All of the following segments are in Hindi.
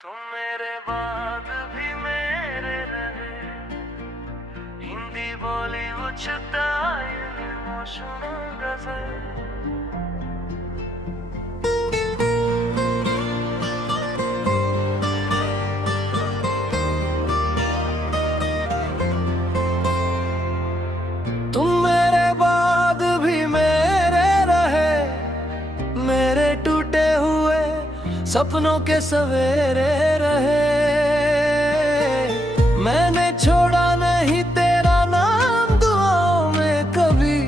तुम मेरे बाद भी मेरे रहे हिंदी बॉलीवुड स्टाइल इमोशनल गजल तुम मेरे बाद भी मेरे रहे मेरे टूटे हुए सपनों के सवेरे रहे। मैंने छोड़ा नहीं तेरा नाम दुआओं में कभी,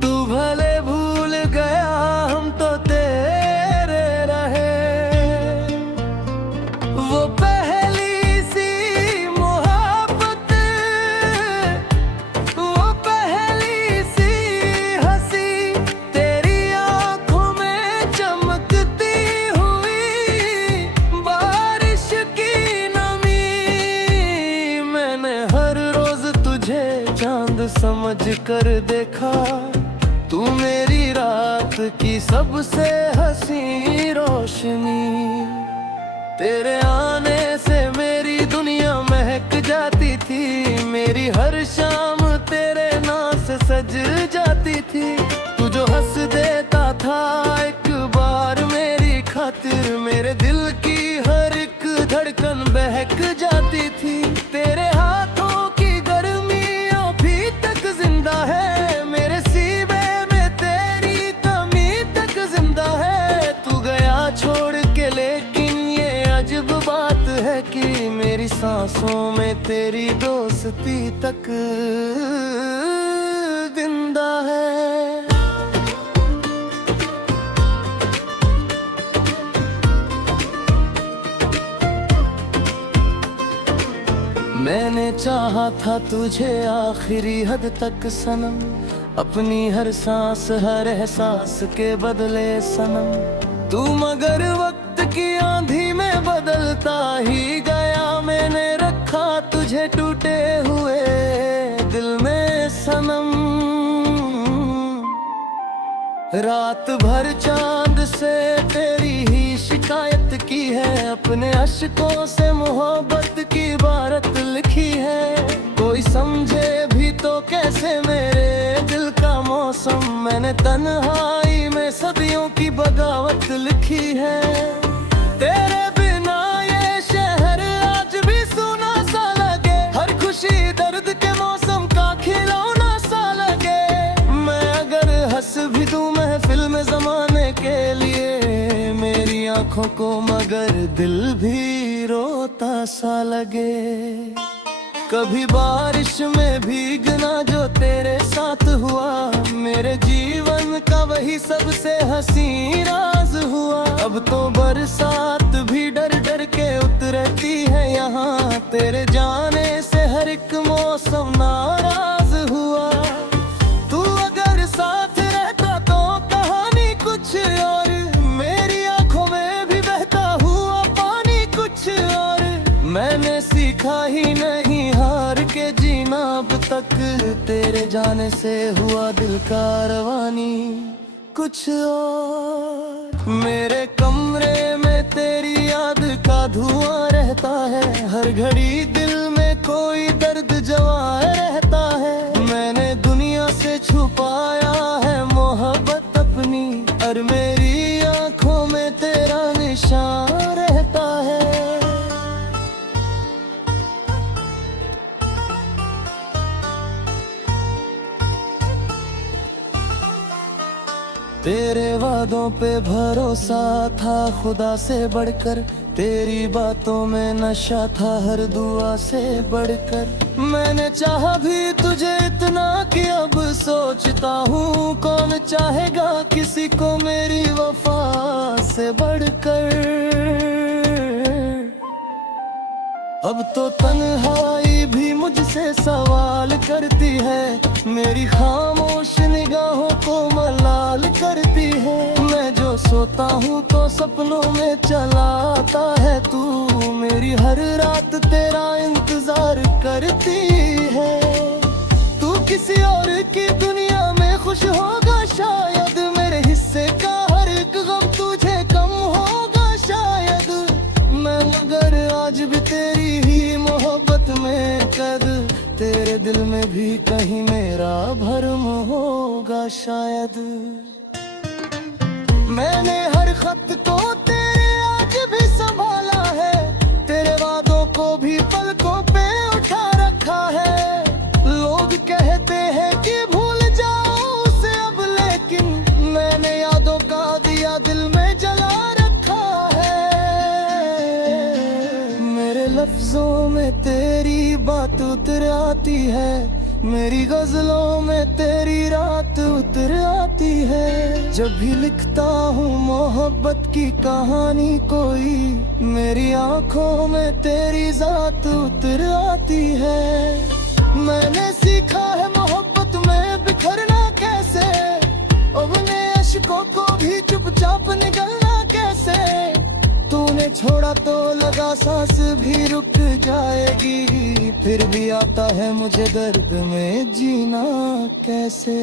तू भले भूल गया हम तो तेरे रहे। वो पहली सी मोहब्बत, वो पहली सी हंसी, तेरी आंखों में चमकती हुई बारिश की नमी। मैंने हर रोज तुझे चांद समझ कर देखा, तू मेरी रात की सबसे हंसी रोशनी। तेरे आने से मेरी दुनिया महक जाती थी, मेरी हर शाम तेरे नाम से सज जाती थी। तू जो हंस देता था एक बार मेरी खातिर, मेरे दिल की हर एक धड़कन बहक जाती थी। तेरे हाथों की गर्मी अभी तक जिंदा है, मेरे सीने में तेरी कमी तक जिंदा है। तू गया छोड़ के लेकिन ये अजब बात है कि मेरी सांसों में तेरी दोस्ती तक जिंदा है। मैंने चाहा था तुझे आखिरी हद तक सनम, अपनी हर सांस हर एहसास के बदले सनम। तू मगर वक्त की आंधी में बदलता ही गया, मैंने रखा तुझे टूटे हुए दिल में सनम। रात भर चांद से तेरी ही शिकायत की है, अपने अश्कों से मोहब्बत की बारत लिखी है। कोई समझे भी तो कैसे मेरे दिल का मौसम, मैंने तन्हाई में सदियों की बगावत लिखी है। तेरे बिना ये शहर आज भी सुना सा लगे, हर खुशी दर्द के मौसम का खिलौना सा लगे। मैं अगर हंस भी दूं महफिल में जमाने के लिए, मेरी आंखों को मगर दिल भी रोता सा लगे। कभी बारिश में भीगना जो तेरे साथ हुआ, मेरे जीवन का वही सबसे हंसी राज हुआ। अब तो बरसात भी डर डर के उतरती है यहाँ, तेरे जाने से हर एक मौसम नाराज हुआ। तू अगर साथ रहता तो कहानी कुछ और, मेरी आंखों में भी बहता हुआ पानी कुछ और। मैंने सीखा ही नहीं हार के जीना अब तक, तेरे जाने से हुआ दिल का रवानी कुछ और। मेरे कमरे में तेरी याद का धुआं रहता है, हर घड़ी दिल में कोई दर्द जवा रहता है। मैंने दुनिया से छुपाया है मोहब्बत अपनी, और मेरी आंखों में तेरा निशान रहता है। तेरे वादों पे भरोसा था खुदा से बढ़कर, तेरी बातों में नशा था हर दुआ से बढ़कर। मैंने चाहा भी तुझे इतना कि अब सोचता हूँ, कौन चाहेगा किसी को मेरी वफा से बढ़कर। अब तो तन्हाई भी मुझसे सवाल करती है, मेरी खामोश निगाहों को मलाल करती है। मैं जो सोता हूँ तो सपनों में चला आता है तू, मेरी हर रात तेरा इंतजार करती है। तू किसी और की दुनिया में खुश होगा शायद, मेरे हिस्से का हर एक गम तुझे कम होगा शायद। आज भी तेरी ही मोहब्बत में कैद, तेरे दिल में भी कहीं मेरा भरम होगा शायद। मैंने हर खत को तेरे आज भी संभाला है, तेरे वादों को भी पलकों पे उठा रखा है। लोग कहते हैं कि भूल जाओ उसे अब, लेकिन मैंने यादों का दिया दिल में जला रखा है। मेरे लफ्जों में तेरी बात उतर आती है, मेरी गजलों में तेरी रात उतर आती है। जब भी लिखता हूँ मोहब्बत की कहानी कोई, मेरी आंखों में तेरी जात उतर आती है। मैंने सीखा है मोहब्बत में बिखरना कैसे, अपने अश्कों को भी चुपचाप निगलना कैसे। तूने छोड़ा तो लगा सांस भी रुक जाएगी, फिर भी आता है मुझे दर्द में जीना कैसे।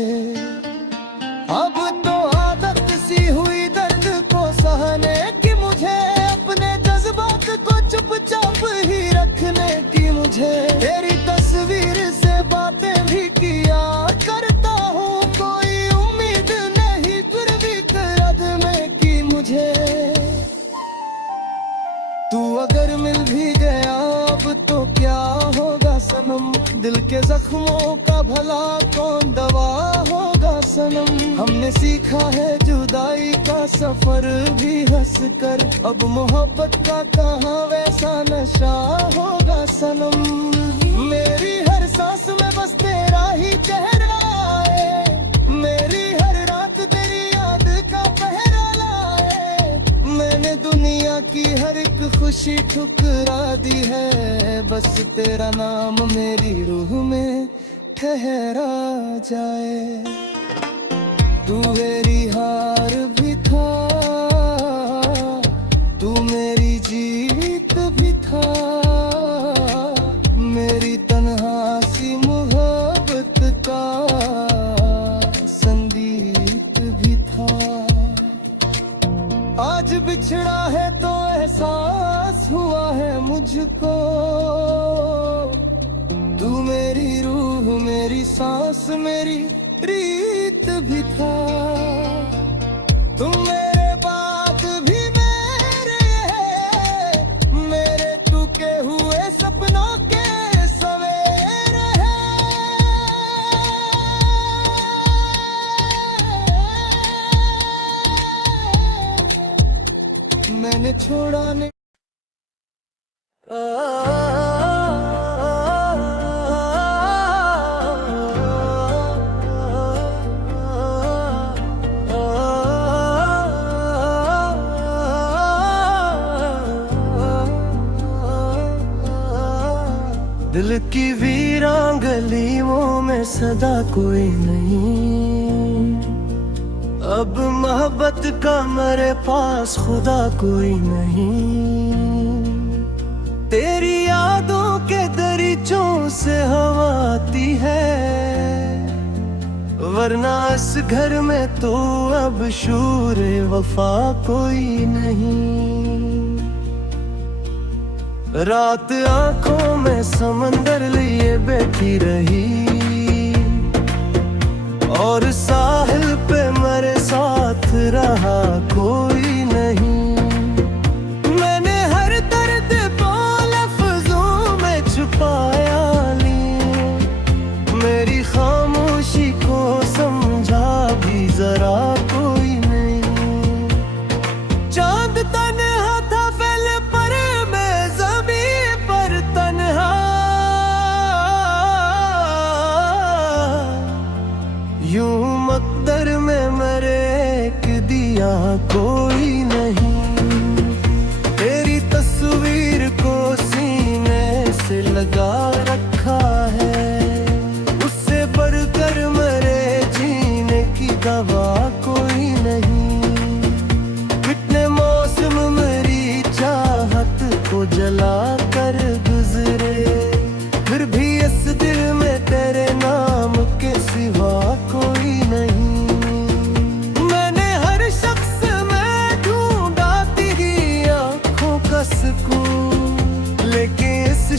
अब तो आदत सी हुई दर्द को सहने की मुझे, अपने जज्बात को चुपचाप ही रखने की मुझे। तेरी तस्वीर से बातें भी किया करता हूँ, कोई उम्मीद नहीं फिर भी कदमें की मुझे। तू अगर मिल भी गया अब तो क्या होगा सनम, दिल के जख्मों का भला कौन दवा होगा सनम। हमने सीखा है जुदाई का सफर भी हंस कर, अब मोहब्बत का कहाँ वैसा नशा होगा सनम। मेरी हर सांस में बस तेरा ही चेहरा है, मेरी हर रात तेरी याद का पहरा लाए। मैंने दुनिया की हर एक खुशी ठुकरा दी है, बस तेरा नाम मेरी रूह में ठहरा जाए। तू मेरी हार भी था, तू मेरी जीत भी था, मेरी तन्हा सी मोहब्बत का संगीत भी था। आज बिछड़ा है तो एहसास हुआ है मुझको, तू मेरी रूह मेरी सांस मेरी रीत भी था। तुम मेरे बाद भी मेरे हैं, मेरे टूटे हुए सपनों के सवेरे हैं। मैंने छोड़ा नहीं दिल की वीरान गलियों में सदा कोई नहीं, अब मोहब्बत का मेरे पास खुदा कोई नहीं। तेरी यादों के दरीचों से हवा आती है, वरना इस घर में तो अब शूर वफा कोई नहीं। रात आंखों में समंदर लिए बैठी रही, और साहिल पे मेरे साथ रहा कोई नहीं। मैंने हर दर्द को लफ्जों में छुपाया नहीं, मेरी खामोशी को समझा भी जरा कोई नहीं। चांद तन्हा था फैल पर मैं ज़मीं पर तन्हा, यूं मकदर में मेरे एक दिया कोई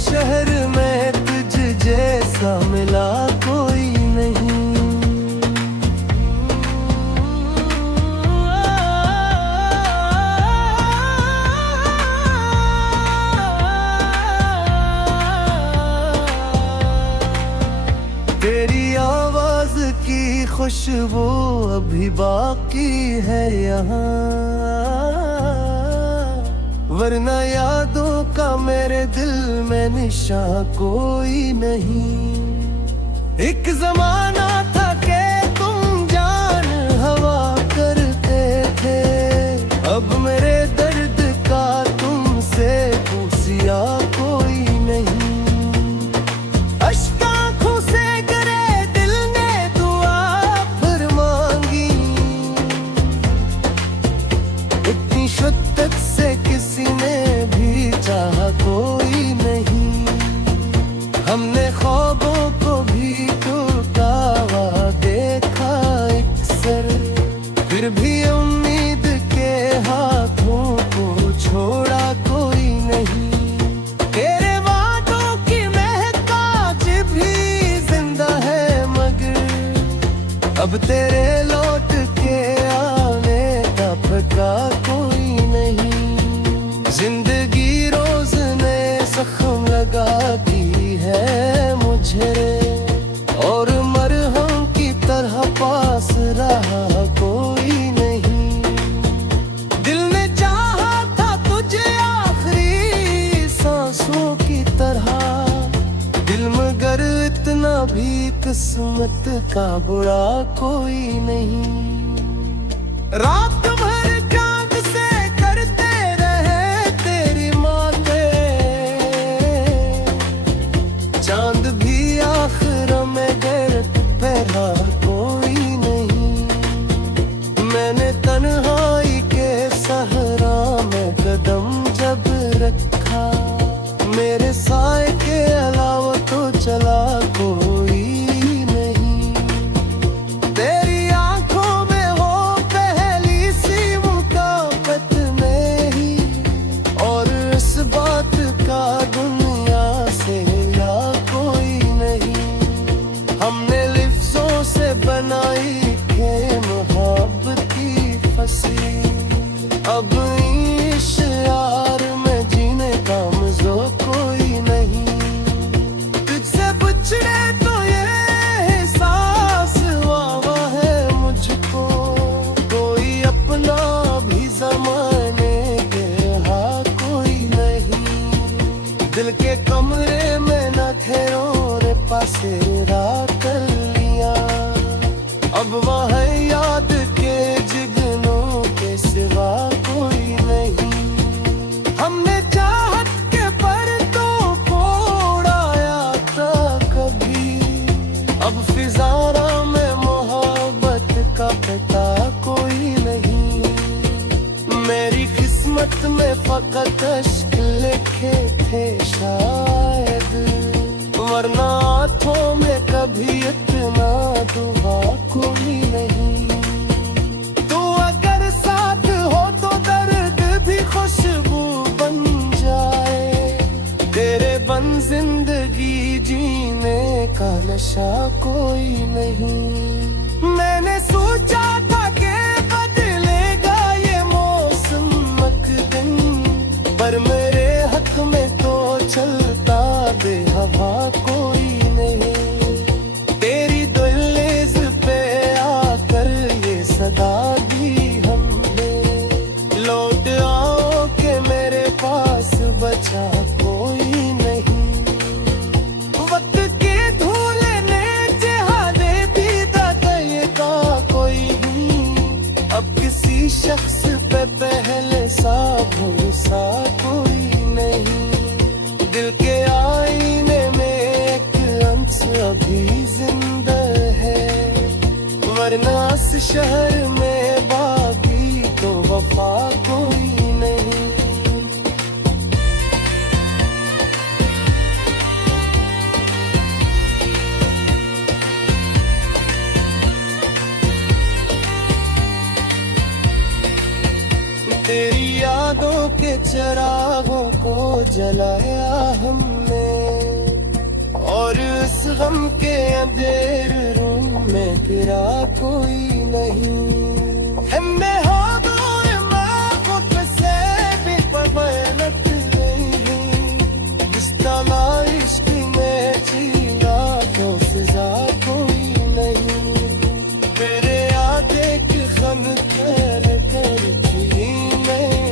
शहर में तुझ जैसा मिला कोई नहीं। तेरी आवाज की खुशबू अभी बाकी है यहाँ, वरना यादों का मेरे दिल में निशान कोई नहीं। एक जमाना था कि तुम जान हवा करते थे, अब मेरे दर्द का तुमसे पूछिया कोई नहीं। अश्क आंखों से गिरे दिल ने दुआ फिर मांगी, इतनी शिद्दत से किसी ने भी चाहा कोई नहीं। हमने ख्वाबों को भी टूटा हुआ देखा अक्सर, फिर भी उम्मीद के हाथों को छोड़ा कोई नहीं। तेरे वादों की महक आज भी जिंदा है, मगर अब तेरे लौट के आने का पता कोई नहीं। जिंदगी रोज ने जख्म लगाती है मुझे, और मरहम की तरह पास रहा कोई नहीं। दिल ने चाहा था तुझे आखिरी सांसों की तरह, दिल मगर इतना भी किस्मत का बुरा कोई नहीं। रात भर चांद से करते रहे तेरी माते, चांद भी आखिर में गिरत पहला कोई नहीं। मैंने तन्हाई के सहरा में कदम जब रखा, मेरे साए के अलावा तो चला कोई नहीं। तेरी आंखों में हो पहली सी मुताबिक मेरी, और इस बात का दुनिया से या कोई नहीं। हमने लिफ्ज़ों से बनाई के मोहब्बत की फंसी, अब इस यार में जीने का मज़ो कोई नहीं। तुझसे बिछड़े तो ये एहसास हुआ है मुझको, कोई अपना भी ज़माने के हाँ कोई नहीं। दिल के कमरे में न ठहरो रे पासेरा कर लिया, अब वहाँ याद के जिगनों के सिवा कोई नहीं। हमने चाहत के पर्दों को उड़ाया था कभी, अब फिजारा में मोहब्बत का पता कोई नहीं। मेरी किस्मत में फकत अश्क लिखे थे शायद, वरना हाथों में कभी इतना दुआ कोई नहीं। तू अगर साथ हो तो दर्द भी खुशबू बन जाए, तेरे बन जिंदगी जीने का नशा कोई नहीं। मैंने सोचा था कि बदलेगा ये मौसम एक दिन, पर मेरे हक में तो चलता दे हवा कोई नहीं। तेरी दहलीज पे आकर ये सदा दी हमने, लौट आओ के मेरे पास बचा कोई नहीं। वक्त की धूल ने जिहादे भी दादे का कोई नहीं, अब किसी शख्स पे पहले सा भरोसा कोई नहीं। दिल के आईने में एक लम्स अभी जिंदा है, वरना इस शहर में बागी तो वफा कोई नहीं। तेरी यादों के चिरागों को जलाया हमने, और इस गम के अंधेरे रूम में तेरा कोई नहीं है। मैं हो गए मैं खुद से भी परवानत नहीं, इस तरह इश्क में जीना तो सजा कोई नहीं। तेरे याद एक गम तेरे करती नहीं,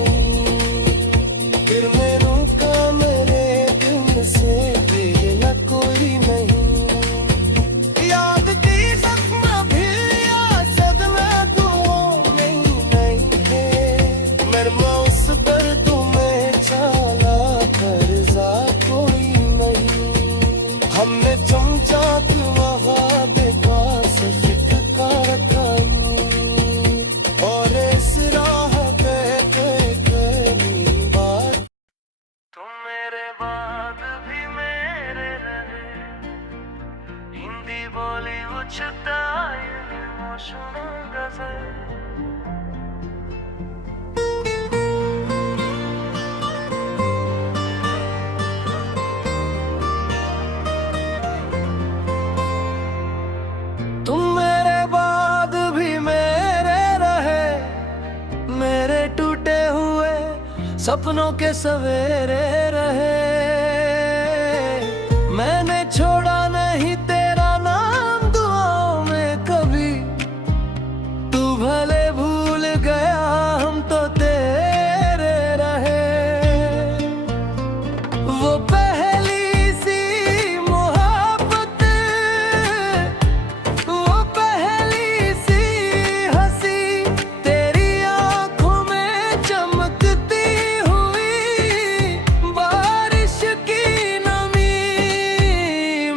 फिर मेरू का मेरे दिल से तेरा कोई नहीं। याद की जख्म भी याद सदमा दुआओं में नहीं है, मरमा उस पर तुम्हें चाला कर्जा कोई नहीं। हमने चमचा वहाँ देखा सफिक का रखाई, और इस राह पे कई बार तुम मेरे बाद भी मेरे रहे। हिंदी बॉलीवुड स्टाइल इमोशनल गजल। तुम मेरे बाद भी मेरे रहे, मेरे टूटे हुए सपनों के सवेरे रहे। मैंने छोड़ा नहीं तेरा नाम दुआओं में कभी, तू भले भूल गया हम तो तेरे रहे। वो पहली सी मोहब्बत, वो पहली सी हंसी, तेरी आंखों में चमकती हुई बारिश की नमी।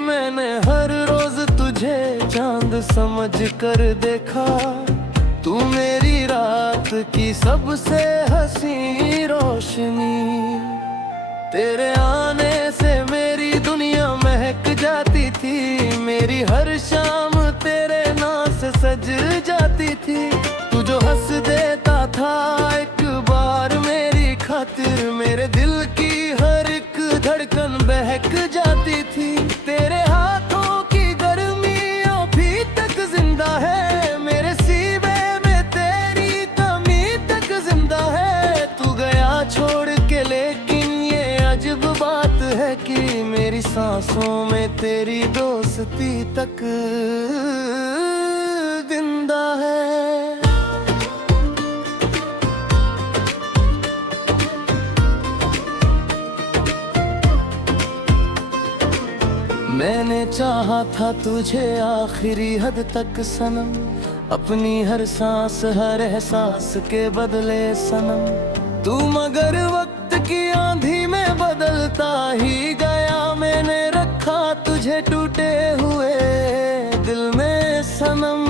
मैंने हर रोज तुझे चांद समझ कर देखा, तू मेरी रात की सबसे हंसी रोशनी। तेरे आने से मेरी दुनिया महक जाती थी, मेरी हर शाम तेरे नाम से सज जाती थी। तू जो हंस देता था एक बार मेरी खातिर, मेरे दिल की हर एक धड़कन बहक जाती थी। तेरे हाथों की गर्मी अभी तक जिंदा है, मेरे सीने में तेरी कमी तक जिंदा है। तू गया छोड़ के लेकिन ये अजब बात है कि मेरी सांसों में तेरी दोस्ती तक जिंदा है। मैंने चाहा था तुझे आखिरी हद तक सनम, अपनी हर सांस हर एहसास के बदले सनम। तू मगर वक्त की आंधी में बदलता ही गया, मैंने रखा तुझे टूटे हुए दिल में सनम।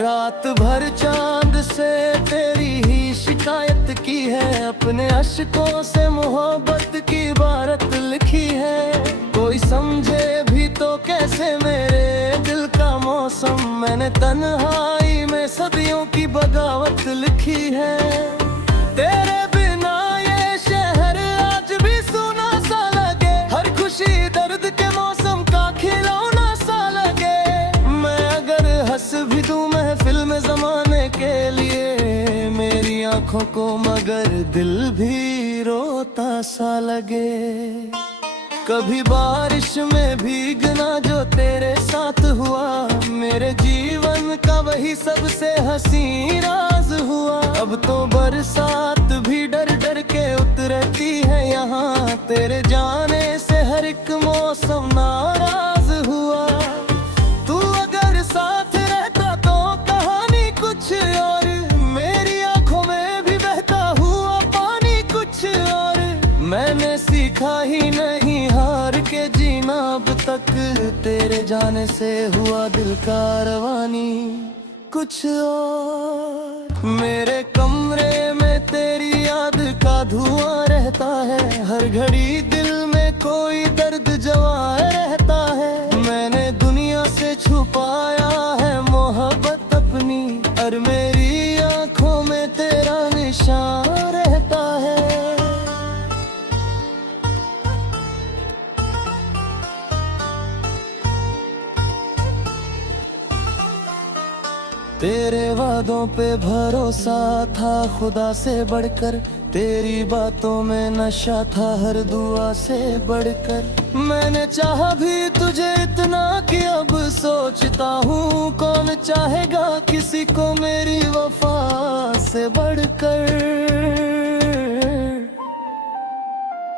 रात भर चांद से तेरी ही शिकायत की है, अपने अश्कों से मोहब्बत की इबारत लिखी है। कोई समझे भी तो कैसे मेरे दिल का मौसम, मैंने तन्हाई में सदियों की बगावत लिखी है। तेरे बिना ये शहर आज भी सुना सा लगे, हर खुशी दर्द के मौसम का खिलौना सा लगे। मैं अगर हंस भी दूं महफिल में जमाने के लिए, मेरी आंखों को मगर दिल भी रोता सा लगे। कभी बारिश में भीगना जो तेरे साथ हुआ, मेरे जीवन का वही सबसे हसीन राज हुआ। अब तो बरसात भी डर डर के उतरती है यहाँ, तेरे जाने से हर एक मौसम नाराज हुआ। तू अगर साथ रहता तो कहानी कुछ और, मेरी आंखों में भी बहता हुआ पानी कुछ और। मैंने सीखा ही नहीं हार के जीना अब तक, तेरे जाने से हुआ दिल का रवानी कुछ और। मेरे कमरे में तेरी याद का धुआं रहता है, हर घड़ी दिल में कोई दर्द जवा रहता है। मैंने दुनिया से छुपाया है मोहब्बत अपनी, और मेरी आंखों में तेरा निशान रहता है। तेरे वादों पे भरोसा था खुदा से बढ़कर, तेरी बातों में नशा था हर दुआ से बढ़कर। मैंने चाहा भी तुझे इतना कि अब सोचता हूँ कौन चाहेगा किसी को मेरी वफा से बढ़कर।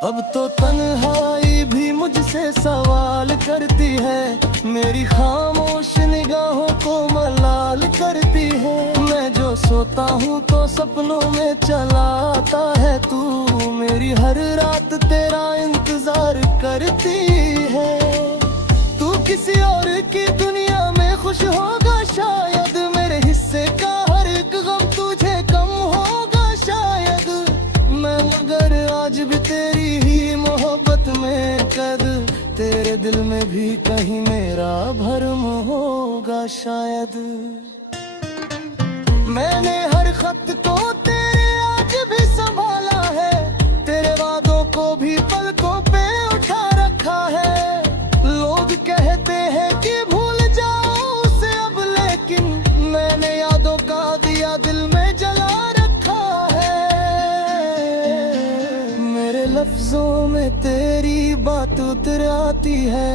अब तो तन्हाई भी मुझसे सवाल करती है, मेरी खामोश निगाहों को मलाल करती है। मैं जो सोता हूँ तो सपनों में चला आता है तू, मेरी हर रात तेरा इंतजार करती है। तू किसी और की दुनिया में खुश होगा शायद, मेरे हिस्से का हर एक गम तुझे कम होगा शायद। मैं मगर आज भी तेरी ही मोहब्बत में कैद, तेरे दिल में भी कहीं मेरा भरम होगा शायद। मैंने हर खत को तेरे आज भी संभाला है, तेरे वादों को भी पलकों पे उठा रखा है। लोग कहते हैं कि भूल जाओ उसे अब, लेकिन मैंने यादों का दिया दिल में जला रखा है। मेरे लफ्जों में तेरी बात उतर आती है,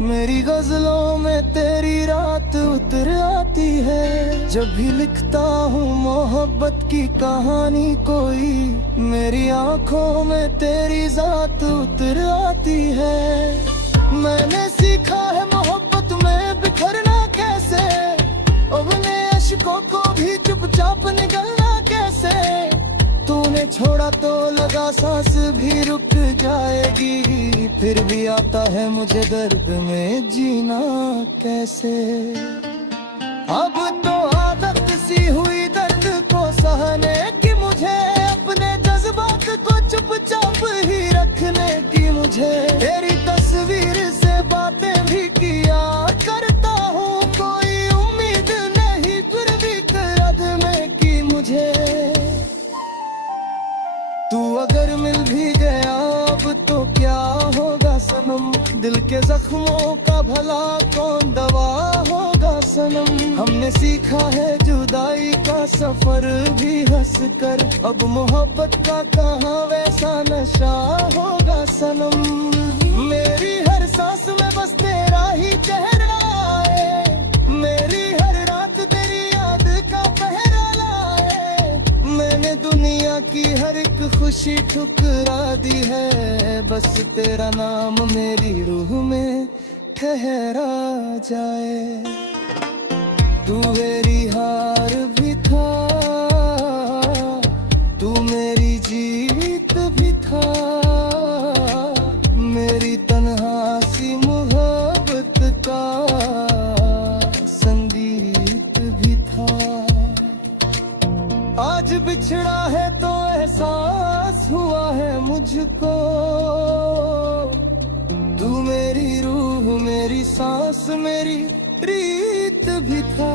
मेरी गजलों में तेरी रात उतर आती है। जब भी लिखता हूँ मोहब्बत की कहानी कोई, मेरी आंखों में तेरी जात उतर आती है। मैंने सीखा है मोहब्बत में बिखरना कैसे, अपने अश्कों को भी चुपचाप निगलना कैसे। तूने छोड़ा तो लगा सांस भी रुक जाएगी, फिर भी आता है मुझे दर्द में जीना कैसे। अब तो आदत सी हुई दर्द को सहने की मुझे, अपने जज्बात को चुपचाप ही रखने की मुझे। तेरी तस्वीर से बातें भी किया करता हूँ, कोई उम्मीद नहीं फिर भी कदम की मुझे। तू अगर मिल भी गया अब तो क्या होगा सनम, दिल के जख्मों का भला कौन दवा होगा सनम। हमने सीखा है जुदाई का सफर भी हंस कर, अब मोहब्बत का कहाँ वैसा नशा होगा सनम। मेरी हर सांस में बस तेरा ही चेहरा है, मेरी हर रात तेरी याद का पहरा लाए। मैंने दुनिया की हर एक खुशी ठुकरा दी है, बस तेरा नाम मेरी रूह में ठहरा जाए। तू मेरी हार भी था, तू मेरी जीत भी था, मेरी तन्हा सी मोहब्बत का संगीत भी था। आज बिछड़ा है तो एहसास हुआ है मुझको, तू मेरी रूह मेरी सांस मेरी रीत भी था।